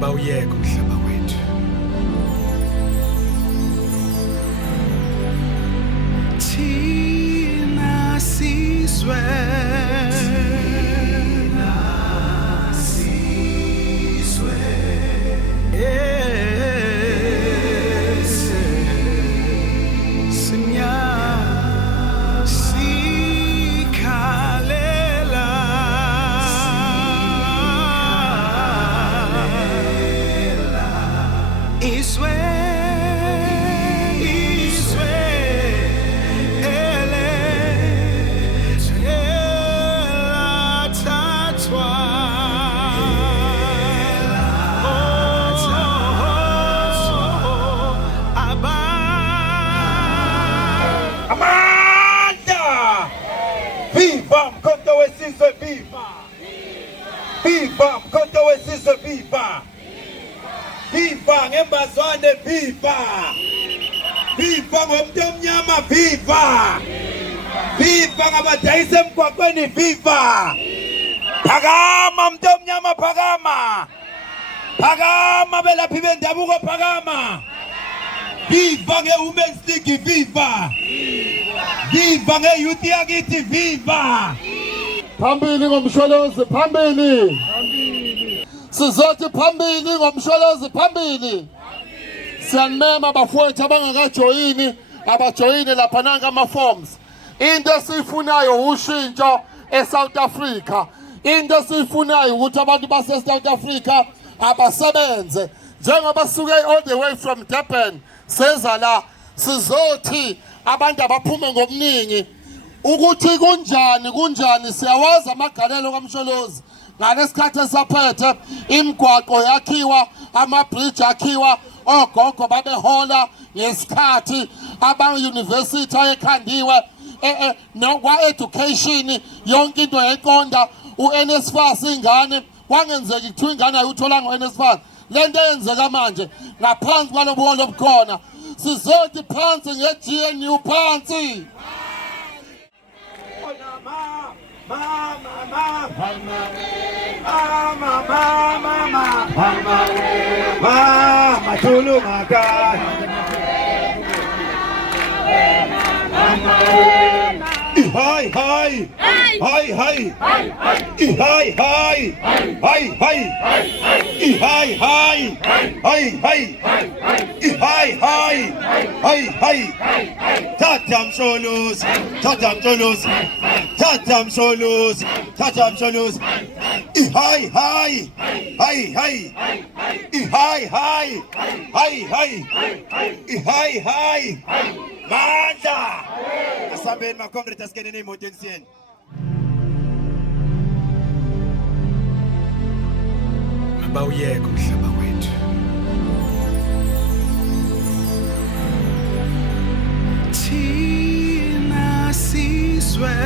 Bawuyeka umhlaba wethu. Thina sizwe Viva Mkhonto weSizwe, viva! Viva Mkhonto weSizwe, viva! Viva ngembazwane, viva! Viva ngomuntu omnyama, viva! Viva ngabadayisa emgwaqweni, viva! Phakama umuntu omnyama, phakama! Phakama belaphi bendabuko, phakama! Viva nge-Women's League, viva! Viva nge-youth yakithi, viva! Phambili ngomsholozi, phambili! Sizothi phambili ngomsholozi, phambili! Siyanimema abafowethu abangakajoyini, abajoyine lapha nanga ama-forms. Into esiyifunayo ushintsho eSouth Africa. Into esiyifunayo ukuthi abantu base-South Africa abasebenze. Njengoba sisuke all the way from Durban, seza la, sizothi abantu abaphume ngobuningi. Ukuthi kunjani siyawazi amagalelo kaMsholozi. Ngalesikhathi esaphethe imigwaqo yakhiwa, ama-bridge akhiwa, ogogo babehola ngesikhathi, ama-university ayekhandiwe, nokwa-education yonke into yayiqonda. U-NSFAS ingane kwangenzeki kuthiwa ingane ayuthola ngo-NSFAS. Le nto eyenzeka manje ngaphansi kwalo buholo obukhona, sizothi phansi nge-GNU, phansi. Mathulu makhaya Hi hi hi hi hi hi hi hi hi hi hi Thatha Msholozi, Thatha Msholozi, Thatha Msholozi, Thatha Msholozi. Hi hi hi hi hi hi Mandla asambeni makomrade asingene emotweni siyeni. Bawuyeka umhlaba wethu. Thina sizwe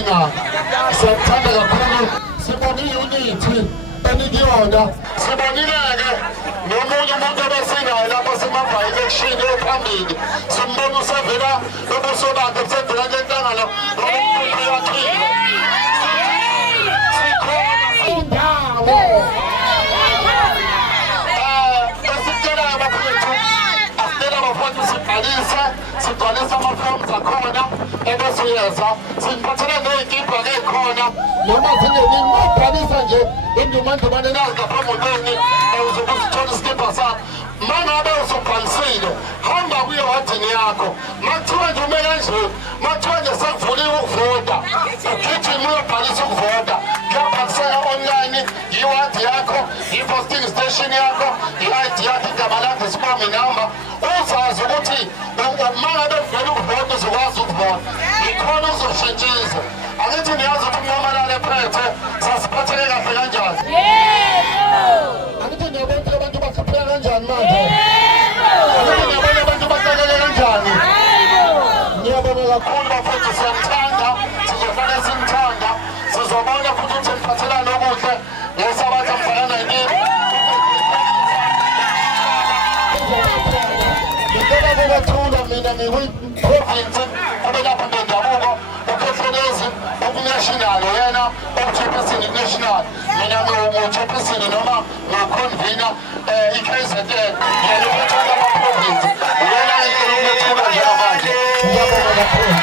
Singaka. Siyakuthanda kakhulu. Sibone i-unity enikuyona. Sibonile-ke nomunye umuntu obesinayo lapho semabhayi-election ephambili. Simbona usevela ebuso bakhe busevela ngenhlangano nomuntu yakhile. Sikhona indawo. Esicelayo bafowethu, asicela bafowethu sibhalise ama-forms akhona ebese uyeza. Siphathele ney'kibha-ke ey'khona noma zingeningi mabhalisa nje indumandumane nazi ngaphambilini uzobe usithola isikibha sakho. Uma ngabe usubhalisile hamba kuye wadini yakho. Makuthiwa nje ume kanje, makuthiwa nje sekuvuliwe ukuvota, ugijima uyobhalisa ukuvota. Kuyabhaliseka online, iwadi yakho, i-posting station yakho, i-ID yakho, igama lakho, isibongo, inamba. Uzazi ukuthi uma ngabe kuvela ukuvota uzokwazi ukuvota. Ikhona uzoshintshisa. Angithi niyazi ukuthi uNomalala ephethe sasiphatheke kahle kanjani? Angithi niyabona abantu basaphila kanjani manje? Angithi niyabona abantu bahleleke kanjani? Ngiyabonga kakhulu bafowethu, siyamthanda, sizohlale simthanda, sizobona futhi ukuthi niphathelane okuhle ngesabatha mhlaka 19. Ngicela ukubathula mina ngikwi-province abelapha ngendabuko uKhoshelezi ukunational yena uchairperson national, mina ngu-chairperson noma ngu-convener i-KZN yena ukwethula ama-province yena ukwethula njengamanje. Ngiyabonga kakhulu.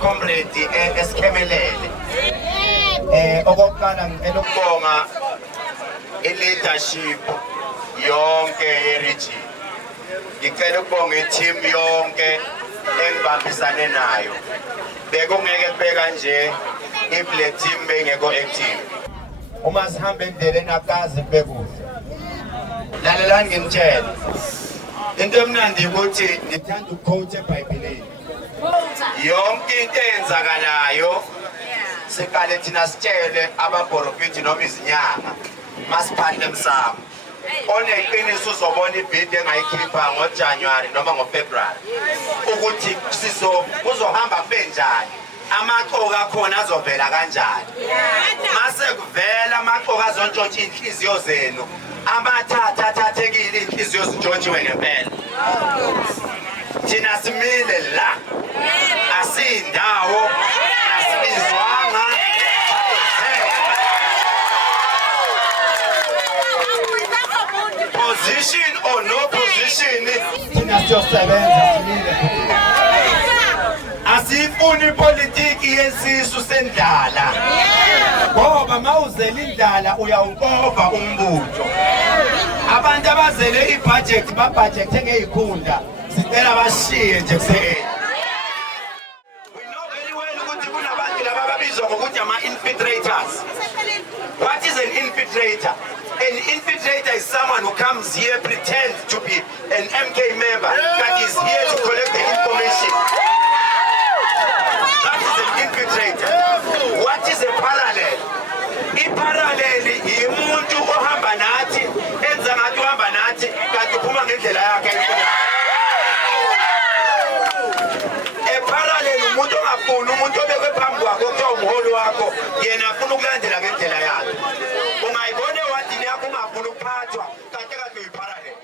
Comrade esikhemelele okokuqala ngicela ukubonga i-leadership yonke ye-region. Ngicela ukubonga i-team yonke engibambisane nayo. Bekungeke kube kanje if le team bengekho active. Uma sihambe endleleni akazi kube kuhle. Lalelani ngimtshela. Into emnandi ukuthi ngithanda ukuquote eBhayibhelini. Yonke into eyenzakalayo siqale thina sitshele abaprofeti noma izinyanga masiphandle emsamo. Oneqiniso uzobona ibhidi engayikhipha ngoJanuary noma ngoFebruary ukuthi kuzohamba kube njani, amaqoka akhona azovela kanjani. Mase kuvela amaqoka azontshontsha inhliziyo zenu, amathathathekile inhliziyo zintshontshiwe ngempela. Thina simile la, asindawo, asibizwanga. Position or no position, thina siyosebenza simile. Asifuni politiki yesisu sendlala, ngoba mawuzela indlala uyawuqova umbutho. Abantu abazele ibudget babudgethe ngeikhunda sicela bashiye nje kuseni. We know very well ukuthi kunabantu laba babizwa ngokuthi ama-infiltrators. What is an infiltrator? An infiltrator is yakho yena afuna ukulandela ngendlela yakhe ungayibona ewadini yakho ungafuna ukuphathwa kanti kade uyiparallel.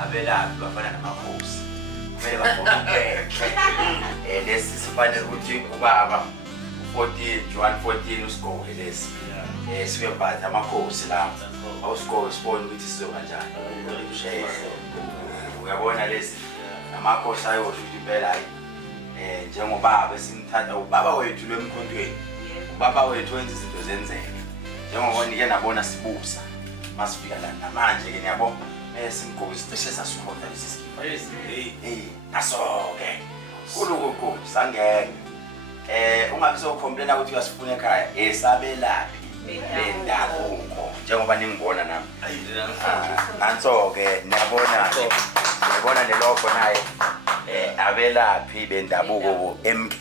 Abelaphi bafana namakhosi kumele bafone lesi sifanele ukuthi ubaba 14 July 14 usigoge lesi siyebhatha amakhosi la awusigoge sibone ukuthi sizoba kanjani uyabona lesi amakhosi ayosho ukuthi impela njengobaba simthatha ubaba wethu lwemkhontweni ubaba wethu wenza izinto zenzeke njengoba nike nabona sibusa masifika la namanje ke niyabona simgobe siseshe sasukhona lesi sikipa naso-ke kuloko sangena ungabe sowucomplaina ukuthi uyasifuna ekhaya sabelaphi bendabuko njengoba ningibona nami nanso-ke niyabona lelogo naye abelaphi bendabuko MK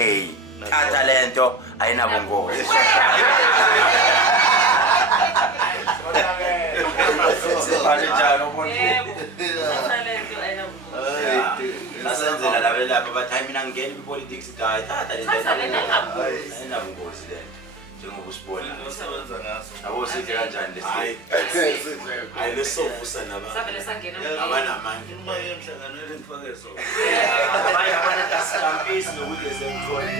thatha lento ayinabungozi asenzela labelapha bathi hayi mina ngingena kwipolitics hayi thatha ayinabungozi lento njengoba usibona yabo sithi kanjani lesi hayi lesovusa nabanamandla emhlanganweni engifake so abanye abantu asikampisi nokuthi esemthole